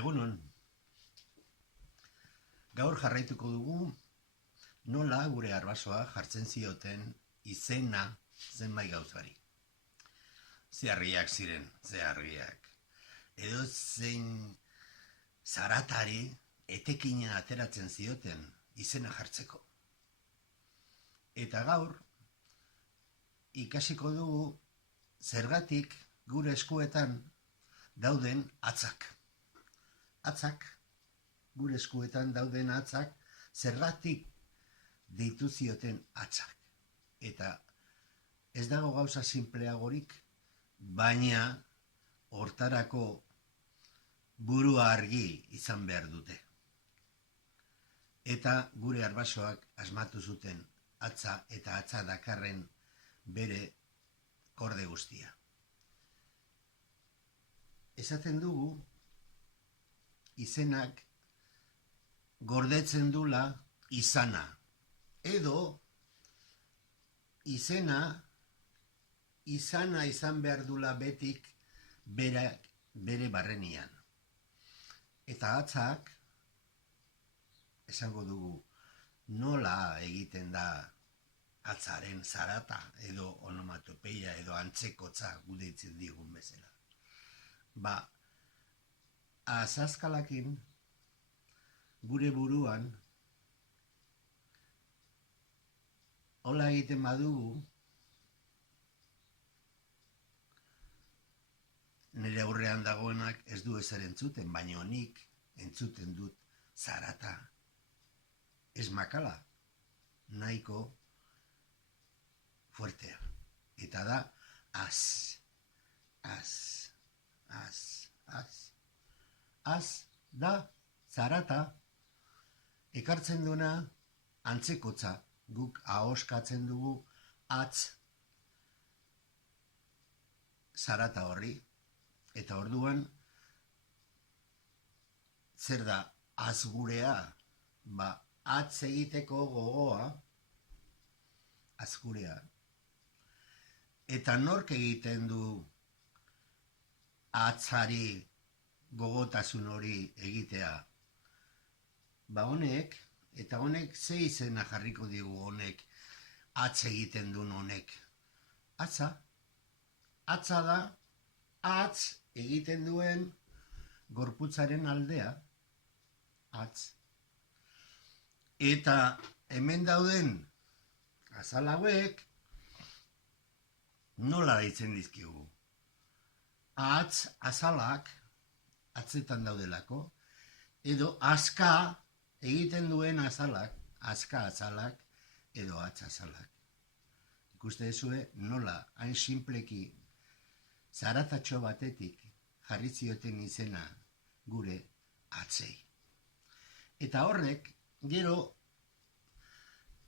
Egunon, gaur jarraituko dugu nola gure arbasoa jartzen zioten izena zenbait gauzari. Zeharriak ziren, zeharriak. Edo zein zaratari etekina ateratzen zioten izena jartzeko. Eta gaur ikasiko dugu zergatik gure eskuetan dauden atzak. Gure eskuetan dauden atzak, zergatik deitu zioten atzak. Eta ez dago gauza simpleagorik, baina hortarako burua argi izan behar dute. Eta gure arbasoak asmatu zuten atza eta atza dakarren bere korde guztia. Esaten dugu izenak gordetzen dula izana, edo izana izan behar dula betik bere barrenian. Eta atzak, esango dugu, nola egiten da atzaren zarata, edo onomatopeia, edo antzekotza gudeitzen digun bezala. Azazkalakin gure buruan hola egiten badugu, nire aurrean dagoenak ez du ezer entzuten, baina nik entzuten dut zarata. Ez makala, nahiko fuertea. Eta da, az. Az da zarata, ekartzen duena antzekotza, guk ahoskatzen dugu atz zarata horri, eta orduan zer da az gurea, atz egiteko gogoa, az gurea. Eta nork egiten du atzari gogotasun hori egitea? Honek, eta honek ze izena jarriko digu honek, atz egiten duen honek. Atza da, atz egiten duen gorputzaren aldea, atz. Eta hemen dauden azal hauek nola deitzen dizkigu? Atz azalak, atzetan daudelako, edo azka egiten duen azalak, azka azalak, edo atz azalak. Ikuste dezue nola hain simpleki zaratatxo batetik jarri zioten izena gure atzei. Eta horrek gero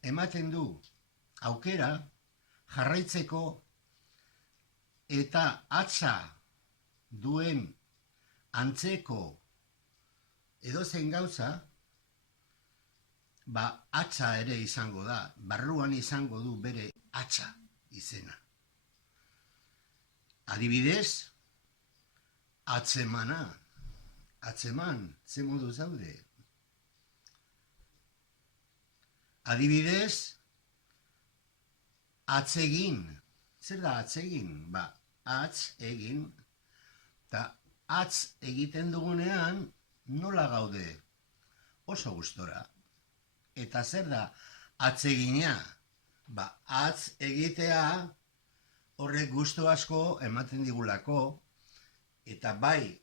ematen du aukera jarraitzeko eta atza duen antzeko edozein gauza, atza ere izango da, barruan izango du bere atza izena. Adibidez, atzemana, atzeman, ze modu zaude. Adibidez, atzegin, zer da atzegin? Atz egin, eta atz egiten dugunean nola gaude? Oso gustora. Eta zer da atzegina? Atz egitea horrek gustu asko ematen digulako, eta bai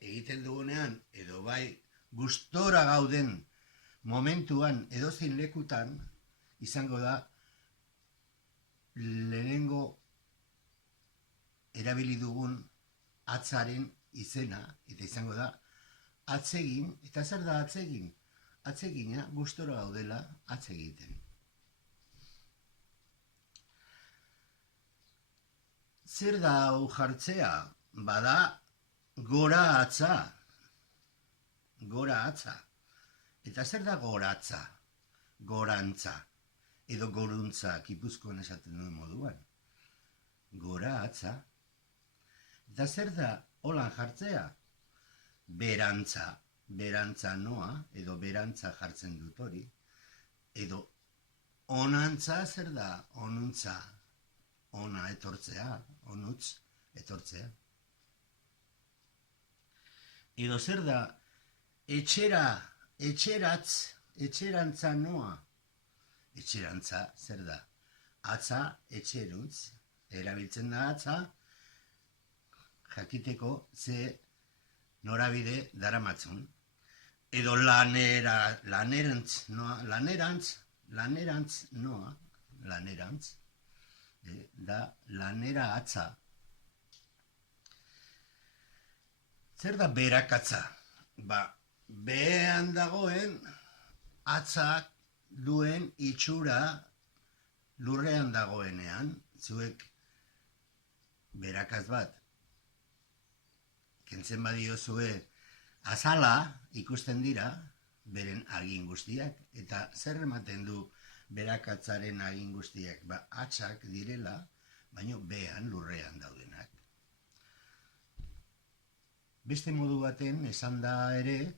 egiten dugunean, edo bai gustora gauden momentuan edozein lekutan, izango da lehenengo erabili dugun atzaren izena, eta izango da atzegin. Eta zer da atzegin? Atzegina gustora gaudela atz egiten. Zer da hau jartzea? Bada gora atza. Gora atza. Eta zer da goratza? Gorantza. Edo goruntza, Gipuzkoan esaten duen moduan. Gora atza. Eta zer da holan jartzea? berantza noa, edo berantza jartzen dut hori, edo onantza zer da, onuntza, ona etortzea, onutz etortzea. Edo zer da, etxerantza noa, etxerantza zer da, atza etxeruntz, erabiltzen da atza, jakiteko ze norabide daramatzun. Edo lanerantz noa, lanerantz, da lanera atza. Zer da berakatza? Behean dagoen atzak duen itxura lurrean dagoenean, zuek berakatz bat kentzen badiozue azala ikusten dira beren agin guztiak, eta zer ematen du berakatzaren agin guztiak? Atzak direla, baino behean lurrean daudenak. Beste modu baten esan da ere,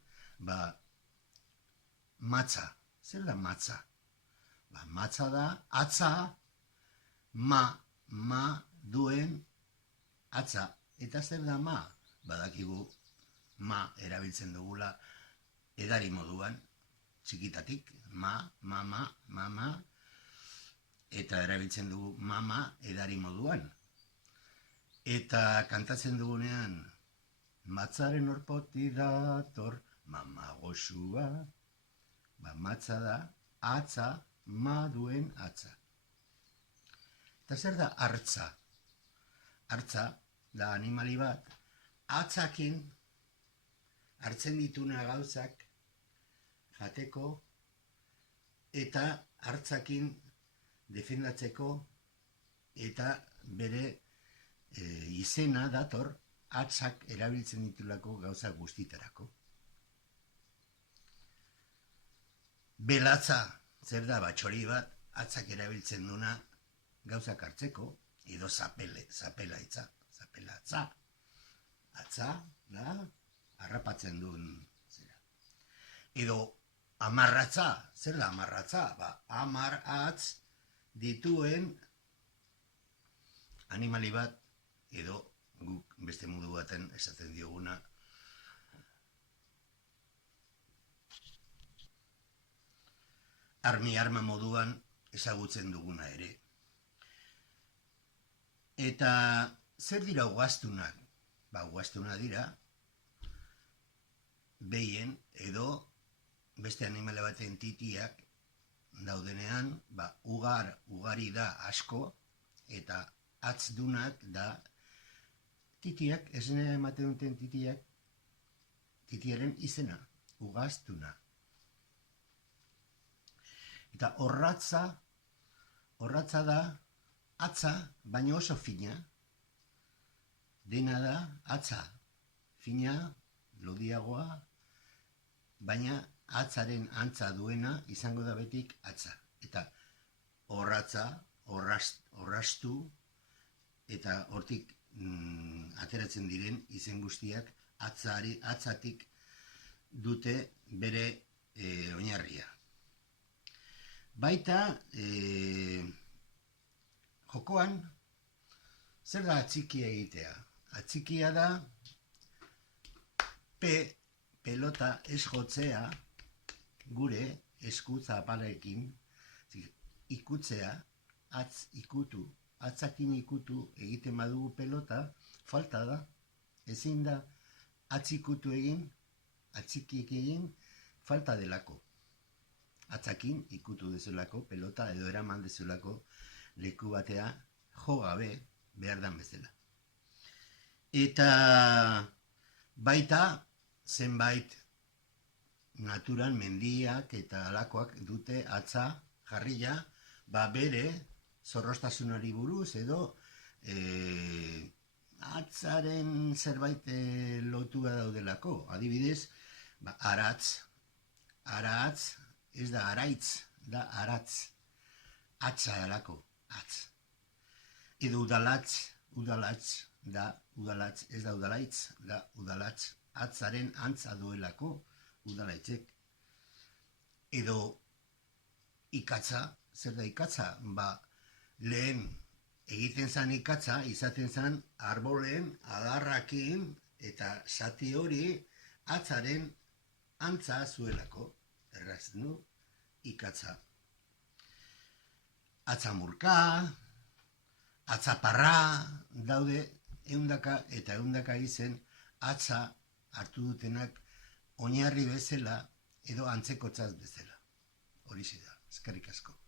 matza. Zer da matza? Matza da atza, ma duen atza. Eta zer da ma? Badakigu ma erabiltzen dugula edari moduan, txikitatik, mama, eta erabiltzen dugu mama edari moduan. Eta kantatzen dugunean, matzaren orpoti dator, mama goxua, matza da, atza, ma duen atza. Eta zer da hartza? Hartza da animali bat, atzakin hartzen dituna gauzak jateko eta hartzakin defendatzeko, eta bere izena dator atzak erabiltzen ditulako gauza guztietarako. Belatza, zer da, txori bat, atzak erabiltzen duna gauzak hartzeko, edo zapelatza, atza, da, harrapatzen duen zera. Edo amarratza, zer da amarratza? Amar atz dituen animali bat, edo guk beste modu baten esaten dioguna, arma moduan ezagutzen duguna ere. Eta zer dira ugaztunak? Ugaztunak dira, behien edo beste animale baten titiak daudenean, ugari da asko, eta atzdunak da titiak, esne ematen duten titiak, titiaren izena, ugaztuna. Eta horratza da atza, baina oso fina, dena da atza, fina, lodiagoa, baina atzaren antza duena izango da betik atza. Eta horratza, horrastu, eta hortik ateratzen diren izen guztiak atzatik dute bere oinarria. Baita, jokoan, zer da atxikia egitea? Atxikia da pelota ez jotzea gure eskutza apalekin, ikutzea, atzakin ikutu egiten badugu pelota, falta da, ezin da atzikutu egin, atxikik egin, falta delako. Atzakin ikutu dezulako pelota edo eraman dezulako leku batea jo gabe behar dan bezala. Eta baita zenbait naturan mendiak eta alakoak dute atza jarria, bere zorrostasunari buruz edo atzaren zerbait lotua daudelako. Adibidez, aratz, ez da araitz, da aratz, atza dalako, atz. Edo udalatz, ez da udalaitz, da udalatz. atzaren antza duelako udalaitzek. Edo ikatza, zer da ikatza? Ba, lehen egiten zan ikatza, izaten zan arbolen, adarrakin, eta zati hori atzaren antza zuelako, errazten du, ikatza. Atzamurka, atzaparra, daude ehundaka eta ehundaka izen atza hartu dutenak oinarri bezala edo antzekotzaz bezala. Horixe da, eskerrik asko.